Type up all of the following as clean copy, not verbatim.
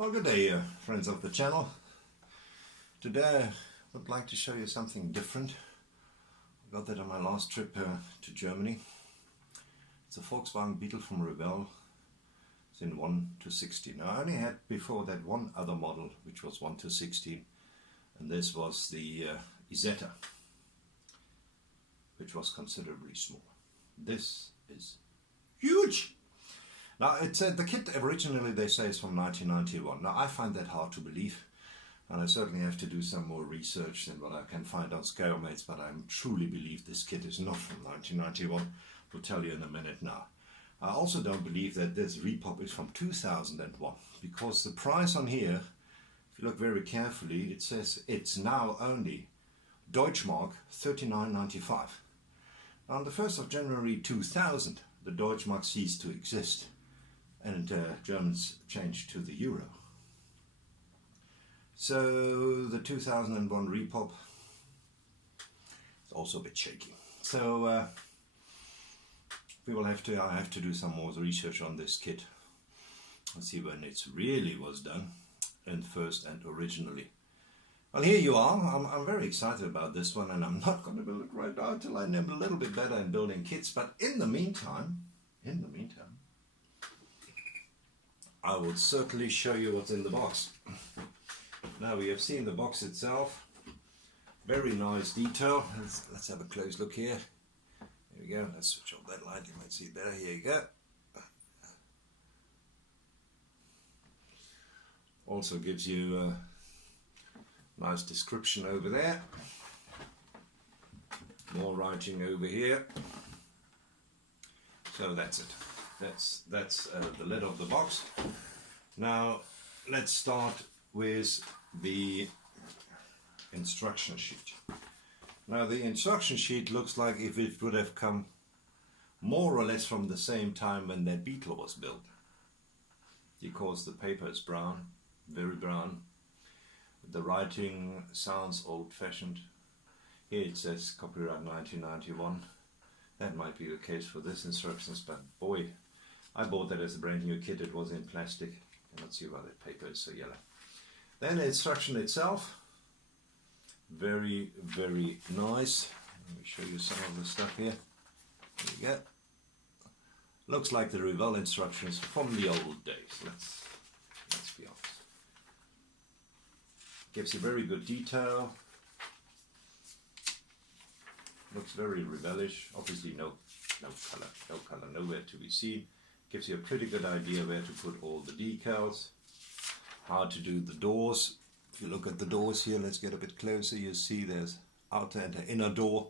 Well, good day, friends of the channel. Today I would like to show you something different. I got that on my last trip to Germany. It's a Volkswagen Beetle from Revell. It's in 1-16. Now, I only had before that one other model, which was 1-16, and this was the Isetta, which was considerably smaller. This is huge! Now, it's the kit originally, they say, is from 1991. Now, I find that hard to believe, and I certainly have to do some more research than what I can find on ScaleMates, but I truly believe this kit is not from 1991. I'll tell you in a minute now. I also don't believe that this repop is from 2001, because the price on here, if you look very carefully, it says it's now only Deutschmark 39.95. On the 1st of January 2000, the Deutschmark ceased to exist, and Germans changed to the euro. So the 2001 repop is also a bit shaky. So I have to do some more research on this kit. Let's see when it really was done, and first and originally. Well, here you are. I'm very excited about this one, and I'm not going to build it right now until I am a little bit better in building kits. But in the meantime, I will certainly show you what's in the box. Now, we have seen the box itself. Very nice detail. Let's have a close look here. There we go. Let's switch off that light. You might see it better. Here you go. Also gives you a nice description over there. More writing over here. So that's it. That's the lid of the box. Now let's start with the instruction sheet. Now the instruction sheet looks like if it would have come more or less from the same time when that Beetle was built, because the paper is brown, very brown. The writing sounds old-fashioned. Here it says copyright 1991. That might be the case for this instructions, but boy, I bought that as a brand new kit. It was in plastic. Cannot see why that paper is so yellow. Then the instruction itself, very, very nice. Let me show you some of the stuff here. There you go. Looks like the Revell instructions from the old days. Let's be honest. Gives you very good detail. Looks very Revellish. Obviously no color nowhere to be seen. Gives you a pretty good idea where to put all the decals, how to do the doors. If you look at the doors here, let's get a bit closer, you see there's outer and an inner door.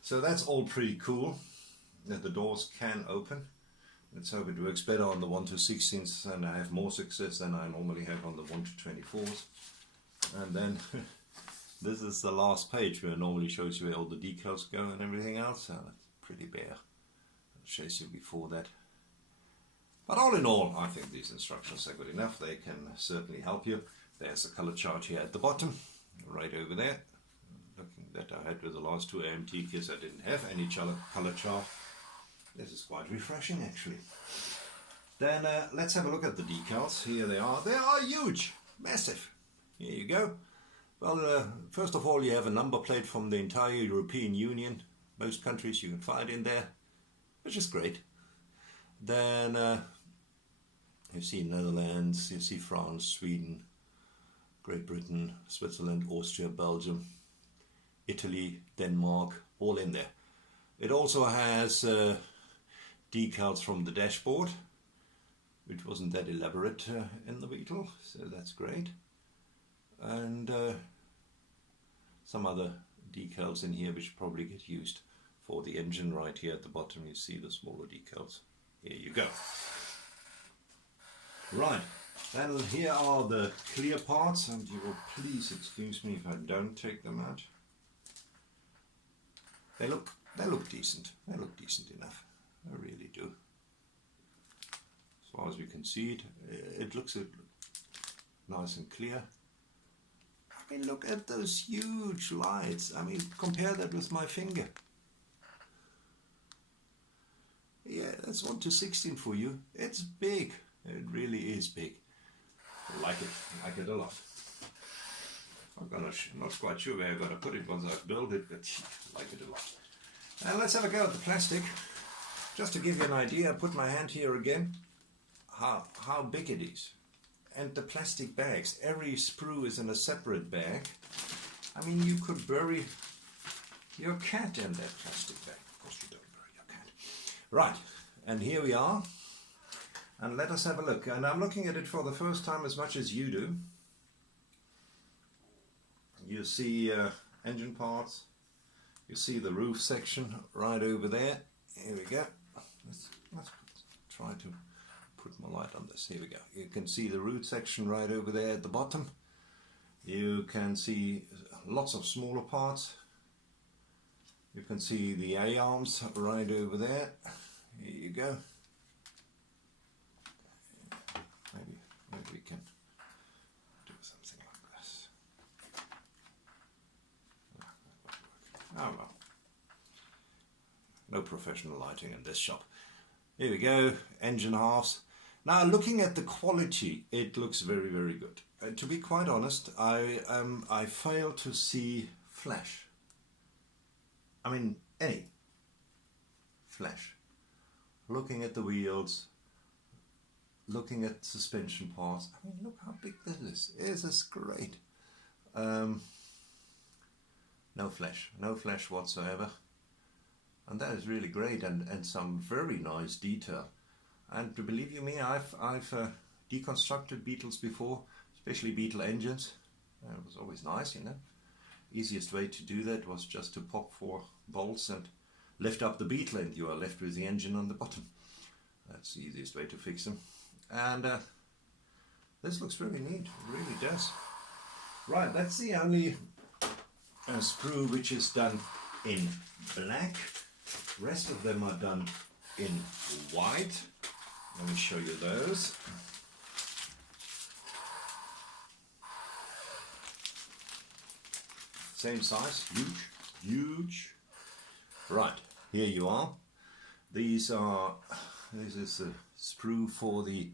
So that's all pretty cool, that the doors can open. Let's hope it works better on the 1-16s and I have more success than I normally have on the 1-24s. And then this is the last page where it normally shows you where all the decals go and everything else. So that's pretty bare. I'll show you before that. But all in all, I think these instructions are good enough. They can certainly help you. There's a color chart here at the bottom, right over there. Looking that I had with the last two AMT kits, I didn't have any color chart. This is quite refreshing actually. Then let's have a look at the decals. Here they are. They are huge, massive. Here you go. Well, first of all, you have a number plate from the entire European Union. Most countries you can find in there, which is great. Then you see Netherlands, you see France, Sweden, Great Britain, Switzerland, Austria, Belgium, Italy, Denmark, all in there. It also has decals from the dashboard, which wasn't that elaborate in the Beetle, so that's great. And some other decals in here which probably get used for the engine. Right here at the bottom you see the smaller decals. Here you go. Right, then here are the clear parts, and you will please excuse me if I don't take them out. They look decent. They look decent enough. I really do. As far as we can see it looks nice and clear. I mean, look at those huge lights. I mean, compare that with my finger. Yeah, that's 1-16 for you. It's big. It really is big. Like it a lot. I'm not quite sure where I'm gonna put it once I've built it, but like it a lot. And let's have a go at the plastic. Just to give you an idea, I put my hand here again, how big it is. And the plastic bags, every sprue is in a separate bag. I mean, you could bury your cat in that plastic bag. Of course you don't bury your cat. Right, and here we are. And let us have a look. And I'm looking at it for the first time as much as you do. You see engine parts. You see the roof section right over there. Here we go. Let's try to put my light on this. Here we go. You can see the root section right over there at the bottom. You can see lots of smaller parts. You can see the A-arms right over there. Here you go. Maybe we can do something like this. Oh well. No professional lighting in this shop. Here we go, engine halves. Now looking at the quality, it looks very, very good. To be quite honest, I fail to see flash. I mean, any flash. Looking at the wheels, looking at suspension parts. I mean, look how big this is. This is great. No flash whatsoever. And that is really great, and some very nice detail. And to believe you me, I've deconstructed Beetles before, especially Beetle engines. It was always nice, you know. Easiest way to do that was just to pop 4 bolts and lift up the Beetle, and you are left with the engine on the bottom. That's the easiest way to fix them. And this looks really neat, it really does. Right, that's the only sprue which is done in black. The rest of them are done in white. Let me show you those. Same size, huge. Right, here you are. This is a sprue for the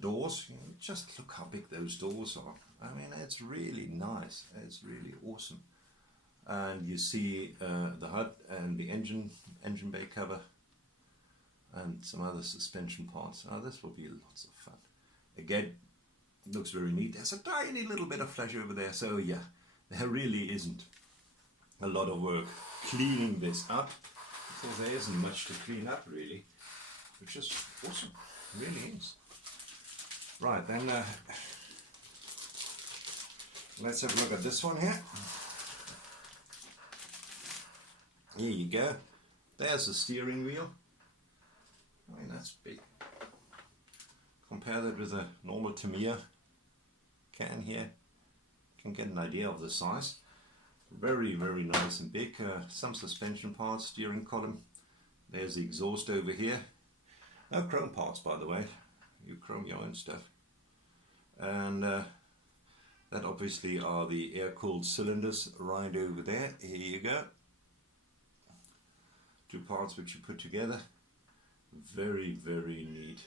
doors. Just look how big those doors are. I mean, it's really nice. It's really awesome. And you see the HUD and the engine bay cover and some other suspension parts. This will be lots of fun. Again, it looks very neat. There's a tiny little bit of flash over there, so yeah, there really isn't a lot of work cleaning this up, because there isn't much to clean up really, which is awesome, it really is. Right, then let's have a look at this one here. Here you go. There's the steering wheel. I mean, that's big. Compare that with a normal Tamiya can here. You can get an idea of the size. Very, very nice and big. Some suspension parts, steering column. There's the exhaust over here. No chrome parts, by the way. You chrome your own stuff. And that obviously are the air-cooled cylinders right over there. Here you go. 2 parts which you put together. Very, very neat.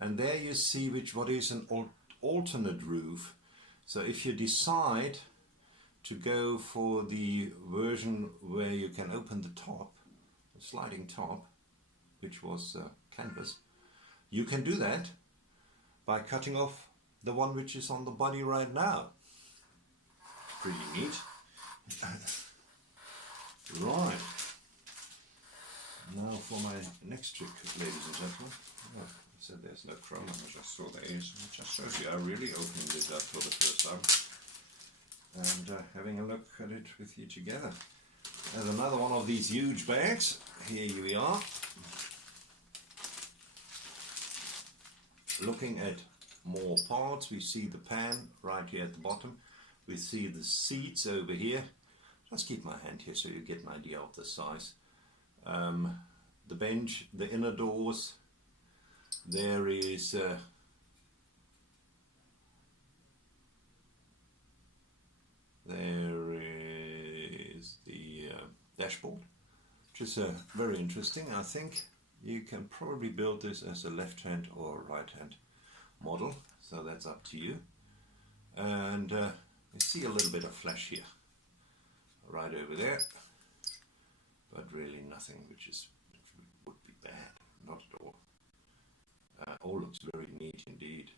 And there you see what is an alternate roof. So if you decide to go for the version where you can open the top, the sliding top, which was canvas, you can do that by cutting off the one which is on the body right now. Pretty neat. Right. Now for my next trick, ladies and gentlemen. Oh, I said there's no chrome, I just saw there is. It just shows you I really opened it up for the first time. And having a look at it with you together. There's another one of these huge bags. Here we are. Looking at more parts, we see the pan right here at the bottom. We see the seats over here. Just keep my hand here so you get an idea of the size. The bench, the inner doors. There is the dashboard, which is very interesting, I think. You can probably build this as a left-hand or right-hand model, so that's up to you. And you see a little bit of flash here, right over there, but really nothing which would be bad, not at all. All looks very neat indeed.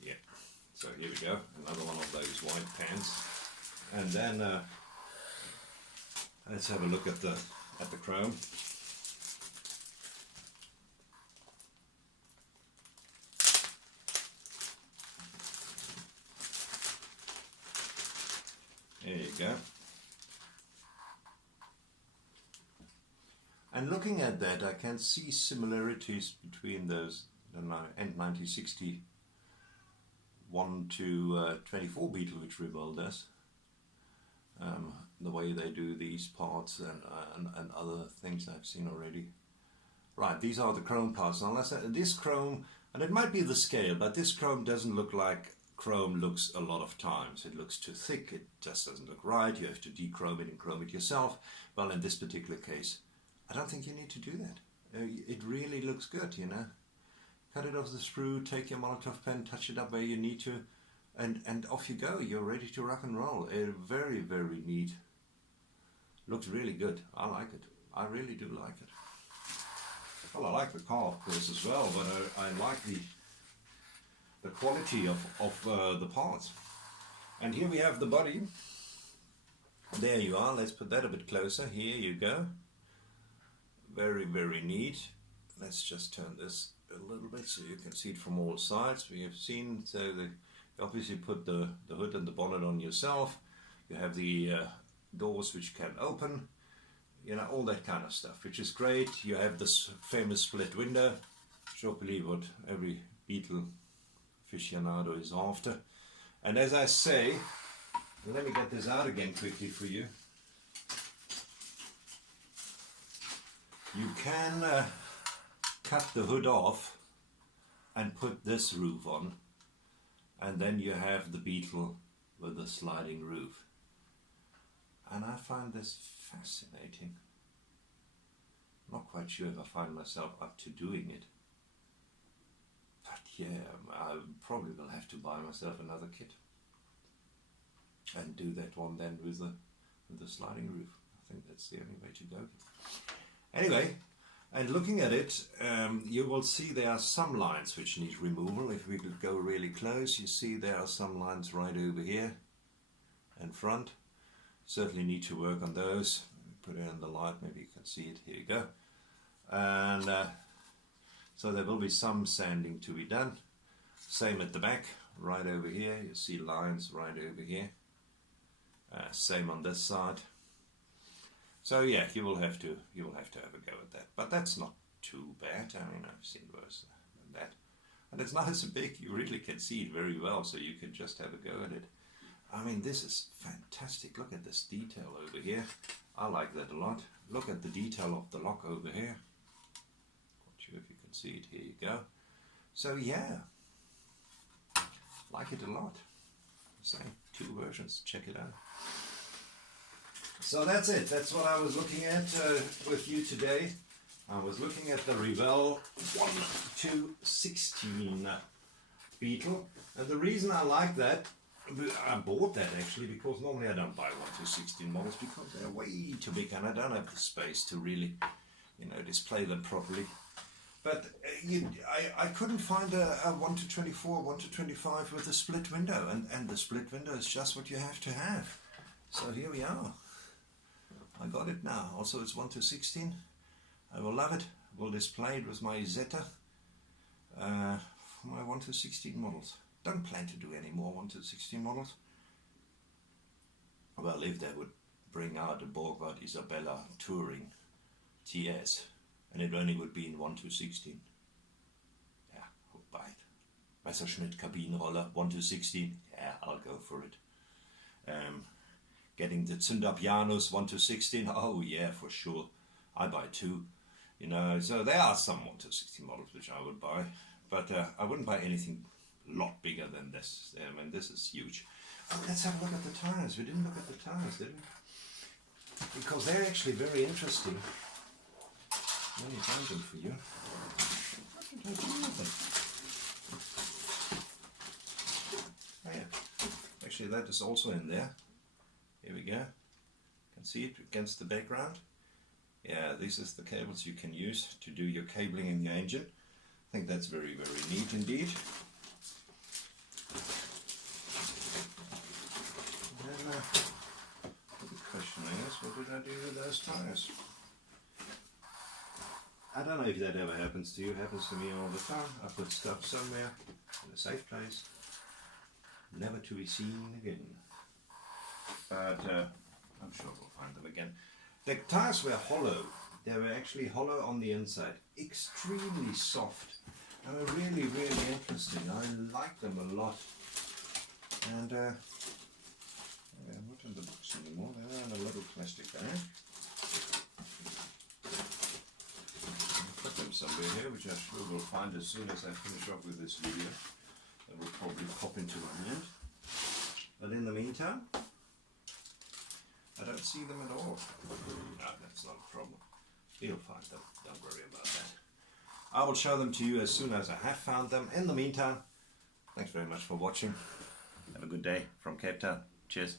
Yeah, so here we go, another one of those white pans. And then let's have a look at the chrome. There you go. And looking at that, I can see similarities between those end 1960 1 to 24 Beetle, which Revell does. The way they do these parts and other things I've seen already. Right, these are the chrome parts. Now, this chrome, and it might be the scale, but this chrome doesn't look like chrome looks a lot of times. It looks too thick, it just doesn't look right, you have to dechrome it and chrome it yourself. Well, in this particular case, I don't think you need to do that. It really looks good, you know. Cut it off the sprue, take your Molotov pen, touch it up where you need to, and off you go. You're ready to rock and roll. Very, very neat. Looks really good. I like it. I really do like it. Well, I like the car, of course, as well, but I like the quality of the parts. And here we have the body. There you are. Let's put that a bit closer. Here you go. Very, very neat. Let's just turn this a little bit so you can see it from all sides. We have seen, so you obviously put the hood and the bonnet on yourself. You have the doors which can open, you know, all that kind of stuff, which is great. You have this famous split window, which I believe what every Beetle aficionado is after. And as I say, let me get this out again quickly for you. You can cut the hood off and put this roof on, and then you have the Beetle with a sliding roof. And I find this fascinating. Not quite sure if I find myself up to doing it. But yeah, I probably will have to buy myself another kit and do that one then with the sliding roof. I think that's the only way to go. Anyway, and looking at it, you will see there are some lines which need removal. If we could go really close, you see there are some lines right over here in front. Certainly need to work on those. Put it in the light, maybe you can see it. Here you go. And so there will be some sanding to be done. Same at the back, right over here. You see lines right over here. Same on this side. So yeah, you will have to have a go at that. But that's not too bad. I mean, I've seen worse than that. And it's nice and big. You really can see it very well, so you can just have a go at it. I mean, this is fantastic. Look at this detail over here. I like that a lot. Look at the detail of the lock over here. Not sure if you can see it. Here you go. So yeah, like it a lot. Same, 2 versions. Check it out. So that's it. That's what I was looking at with you today. I was looking at the Revell 1 to 16 Beetle. And the reason I like that, I bought that actually because normally I don't buy 1 to 16 models because they're way too big and I don't have the space to really, you know, display them properly. But I couldn't find a 1 to 24, 1 to 25 with a split window, and the split window is just what you have to have. So here we are. I got it now. Also it's 1 to 16. I will love it. Will display it with my Zeta for my 1 to 16 models. Don't plan to do any more 1 to 16 models. Well, if they would bring out a Borgward Isabella Touring TS, and it only would be in 1 to 16. Yeah, I'll buy it. Messerschmitt Kabinenroller 1 to 16. Yeah, I'll go for it. Getting the Zünder Pianos 1 to 16. Oh yeah, for sure. I buy 2. You know, so there are some 1 to 16 models which I would buy, but I wouldn't buy anything a lot bigger than this. I mean, this is huge. Oh, let's have a look at the tires. We didn't look at the tires, did we? Because they're actually very interesting. Let me find them for you. What did I do with them? Oh yeah, actually that is also in there. Here we go. You can see it against the background. Yeah, this is the cables you can use to do your cabling in your engine. I think that's very, very neat indeed. And the question is, what did I do with those tires? I don't know if that ever happens to you. It happens to me all the time. I put stuff somewhere in a safe place, never to be seen again. But I'm sure we'll find them again. The tires were hollow. They were actually hollow on the inside. Extremely soft. They were really, really interesting. I like them a lot. And they're not in the box anymore. They were in a little plastic bag. I'll put them somewhere here, which I'm sure we'll find as soon as I finish off with this video. They will probably pop into my hand. But in the meantime, I don't see them at all. No, that's not a problem. You'll find them. Don't worry about that. I will show them to you as soon as I have found them. In the meantime, thanks very much for watching. Have a good day from Cape Town. Cheers.